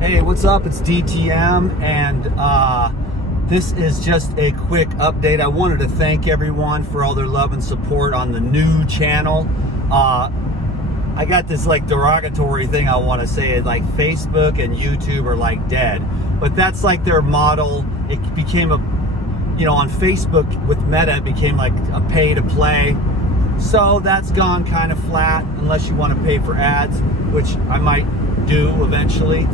Hey, what's up? It's DTM, and this is just a quick update. I wanted to thank everyone for all their love and support on the new channel. I got this like derogatory thing I want to say, like Facebook and YouTube are like dead, but that's like their model. It became on Facebook with Meta, it became like a pay to play. So that's gone kind of flat unless you want to pay for ads, which I might do eventually.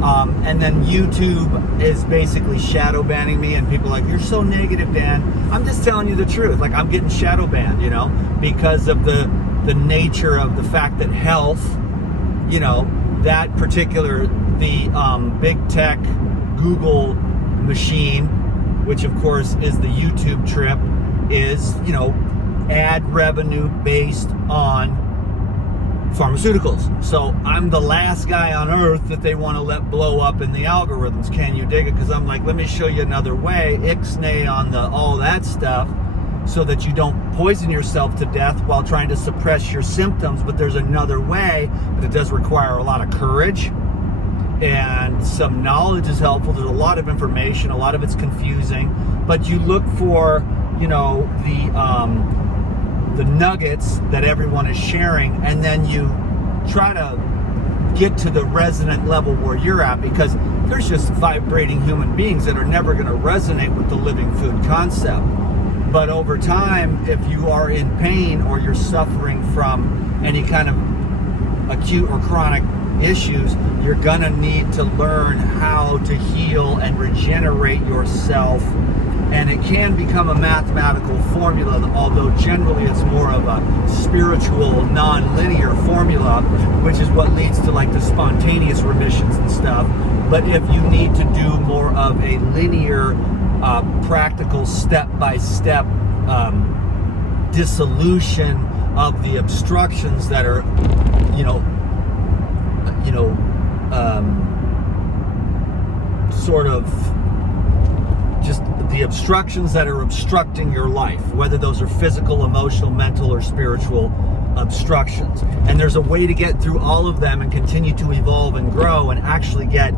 And then YouTube is basically shadow banning me, and people are like, you're so negative, Dan. I'm just telling you the truth. Like, I'm getting shadow banned, because of the nature of the fact that health, that particular, the big tech Google machine, which of course is the YouTube trip, is, ad revenue based on pharmaceuticals. So I'm the last guy on earth that they want to let blow up in the algorithms. Can you dig it? Because I'm like, let me show you another way, ixnay on all that stuff, so that you don't poison yourself to death while trying to suppress your symptoms. But there's another way, but it does require a lot of courage, and some knowledge is helpful. There's a lot of information, a lot of it's confusing, but you look for the nuggets that everyone is sharing, and then you try to get to the resonant level where you're at, because there's just vibrating human beings that are never going to resonate with the living food concept. But over time, if you are in pain or you're suffering from any kind of acute or chronic issues, you're going to need to learn how to heal and regenerate yourself. And it can become a mathematical formula, although generally it's more of a spiritual, non-linear formula, which is what leads to like the spontaneous remissions and stuff. But if you need to do more of a linear, practical, step-by-step dissolution of the obstructions that are, sort of just the obstructions that are obstructing your life, whether those are physical, emotional, mental, or spiritual obstructions. And there's a way to get through all of them and continue to evolve and grow and actually get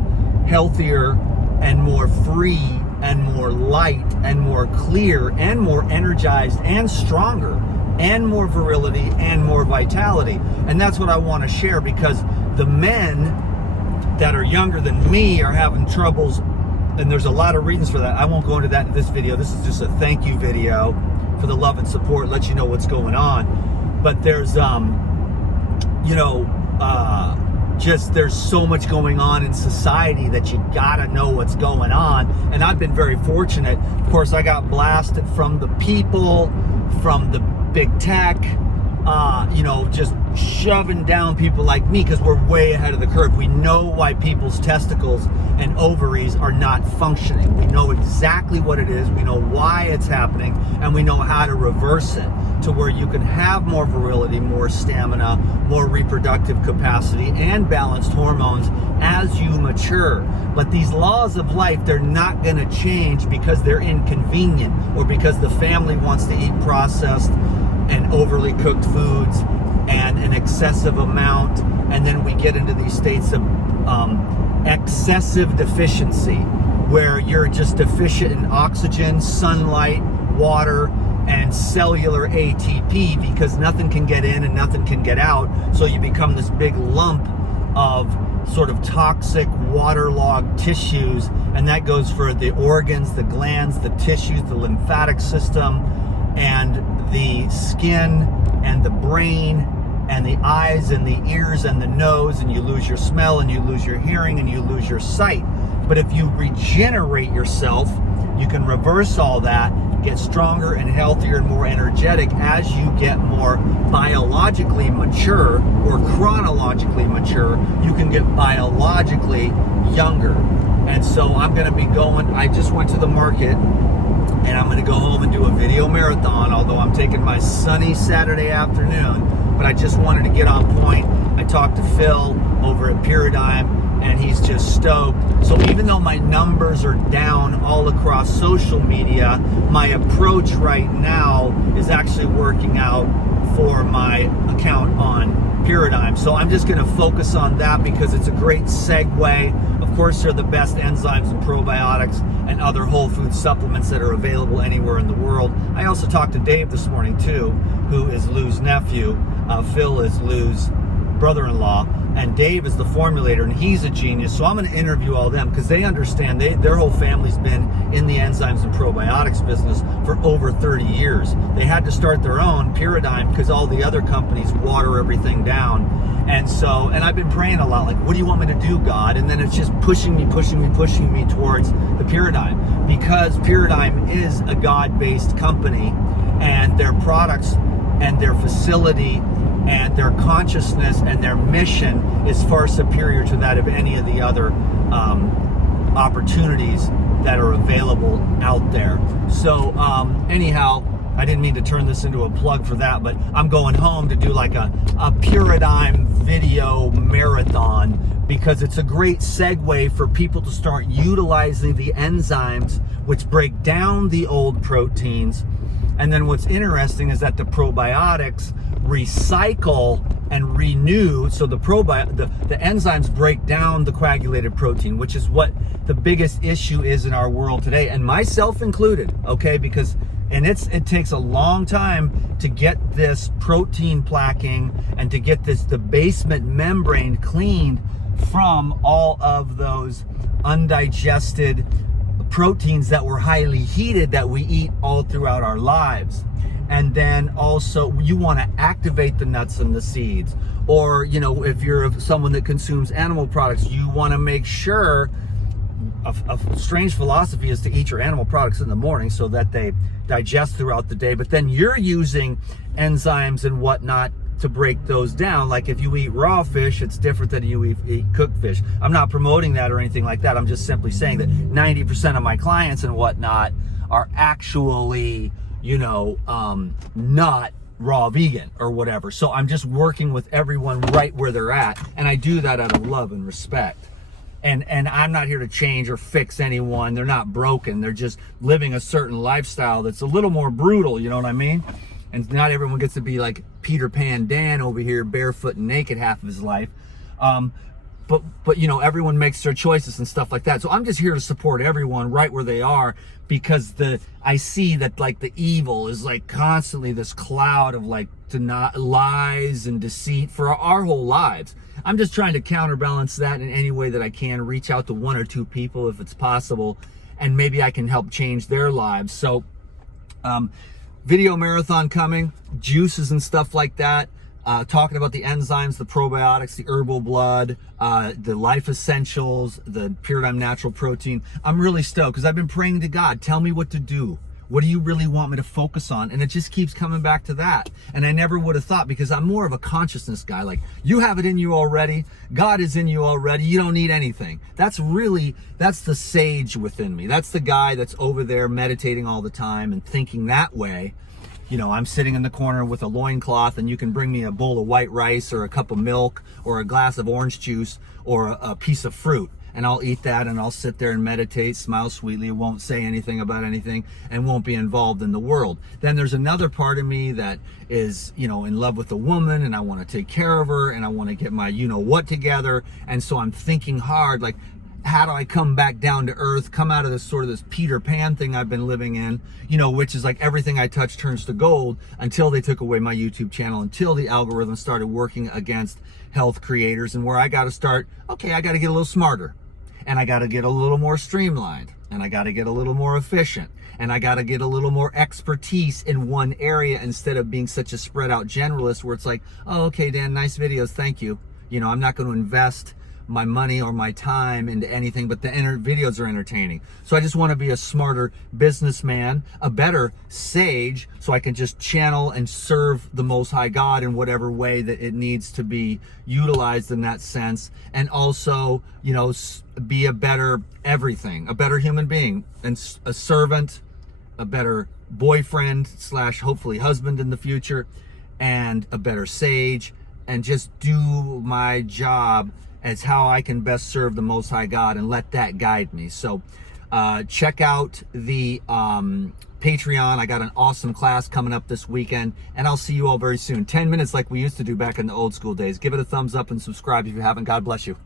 healthier and more free and more light and more clear and more energized and stronger and more virility and more vitality. And that's what I want to share, because the men that are younger than me are having troubles. And there's a lot of reasons for that. I won't go into that in this video. This is just a thank you video for the love and support, let you know what's going on. But there's, there's so much going on in society that you gotta know what's going on. And I've been very fortunate. Of course, I got blasted from the people, from the big tech, just shoving down people like me, because we're way ahead of the curve. We know why people's testicles and ovaries are not functioning. We know exactly what it is, we know why it's happening, and we know how to reverse it to where you can have more virility, more stamina, more reproductive capacity, and balanced hormones as you mature. But these laws of life, they're not going to change because they're inconvenient or because the family wants to eat processed and overly cooked foods and an excessive amount, and then we get into these states of excessive deficiency where you're just deficient in oxygen, sunlight, water, and cellular ATP, because nothing can get in and nothing can get out. So you become this big lump of sort of toxic waterlogged tissues, and that goes for the organs, the glands, the tissues, the lymphatic system, and the skin, and the brain, and the eyes, and the ears, and the nose, and you lose your smell, and you lose your hearing, and you lose your sight. But if you regenerate yourself, you can reverse all that, get stronger and healthier and more energetic as you get more biologically mature or chronologically mature. You can get biologically younger. And so I'm going to be going, I just went to the market, and I'm going to go home and do a video marathon, although I'm taking my sunny Saturday afternoon. But I just wanted to get on point. I talked to Phil over at Paradigm, and he's just stoked. So even though my numbers are down all across social media, my approach right now is actually working out for my account on Paradigm. So I'm just going to focus on that because it's a great segue. Of course, they're the best enzymes and probiotics and other whole food supplements that are available anywhere in the world. I also talked to Dave this morning too, who is Lou's nephew. Phil is Lou's brother-in-law, and Dave is the formulator, and he's a genius. So I'm going to interview all of them because they understand. Their whole family's been in the enzymes and probiotics business for over 30 years. They had to start their own Paradigm because all the other companies water everything down. And I've been praying a lot, like, what do you want me to do, God? And then it's just pushing me towards the Paradigm, because Paradigm is a God-based company, and their products and their facility and their consciousness and their mission is far superior to that of any of the other opportunities that are available out there. So anyhow, I didn't mean to turn this into a plug for that, but I'm going home to do like a Paradigm video marathon, because it's a great segue for people to start utilizing the enzymes which break down the old proteins. And then what's interesting is that the probiotics recycle and renew. So the enzymes break down the coagulated protein, which is what the biggest issue is in our world today, and myself included, okay? Because it takes a long time to get this protein plaquing and to get the basement membrane cleaned from all of those undigested proteins that were highly heated that we eat all throughout our lives. And then also you want to activate the nuts and the seeds, or if you're someone that consumes animal products, you want to make sure. A strange philosophy is to eat your animal products in the morning so that they digest throughout the day, but then you're using enzymes and whatnot to break those down. Like if you eat raw fish, it's different than you eat cooked fish. I'm not promoting that or anything like that. I'm just simply saying that 90% of my clients and whatnot are actually, not raw vegan or whatever. So I'm just working with everyone right where they're at, and I do that out of love and respect. And I'm not here to change or fix anyone. They're not broken. They're just living a certain lifestyle that's a little more brutal, you know what I mean? And not everyone gets to be like Peter Pan Dan over here, barefoot and naked half of his life. But everyone makes their choices and stuff like that. So I'm just here to support everyone right where they are, because I see that like the evil is like constantly this cloud of like lies and deceit for our whole lives. I'm just trying to counterbalance that in any way that I can, reach out to one or two people if it's possible, and maybe I can help change their lives. So video marathon coming, juices and stuff like that, talking about the enzymes, the probiotics, the herbal blood, the life essentials, the Paradigm natural protein. I'm really stoked because I've been praying to God, tell me what to do. What do you really want me to focus on? And it just keeps coming back to that. And I never would have thought, because I'm more of a consciousness guy. Like, you have it in you already. God is in you already. You don't need anything. That's the sage within me. That's the guy that's over there meditating all the time and thinking that way. I'm sitting in the corner with a loincloth, and you can bring me a bowl of white rice or a cup of milk or a glass of orange juice or a piece of fruit. And I'll eat that, and I'll sit there and meditate, smile sweetly, won't say anything about anything, and won't be involved in the world. Then there's another part of me that is, in love with a woman, and I want to take care of her, and I want to get my what together. And so I'm thinking hard, like, how do I come back down to earth, come out of this sort of this Peter Pan thing I've been living in, which is like everything I touch turns to gold, until they took away my YouTube channel, until the algorithm started working against health creators, and where I got to start, okay, I got to get a little smarter, and I got to get a little more streamlined, and I got to get a little more efficient, and I got to get a little more expertise in one area instead of being such a spread out generalist where it's like, oh, okay, Dan, nice videos, thank you. I'm not going to invest my money or my time into anything, but the videos are entertaining. So I just want to be a smarter businessman, a better sage, so I can just channel and serve the Most High God in whatever way that it needs to be utilized in that sense. And also, be a better everything, a better human being, and a servant, a better boyfriend / hopefully husband in the future, and a better sage, and just do my job as how I can best serve the Most High God and let that guide me. So check out the Patreon. I got an awesome class coming up this weekend, and I'll see you all very soon. 10 minutes like we used to do back in the old school days. Give it a thumbs up and subscribe if you haven't. God bless you.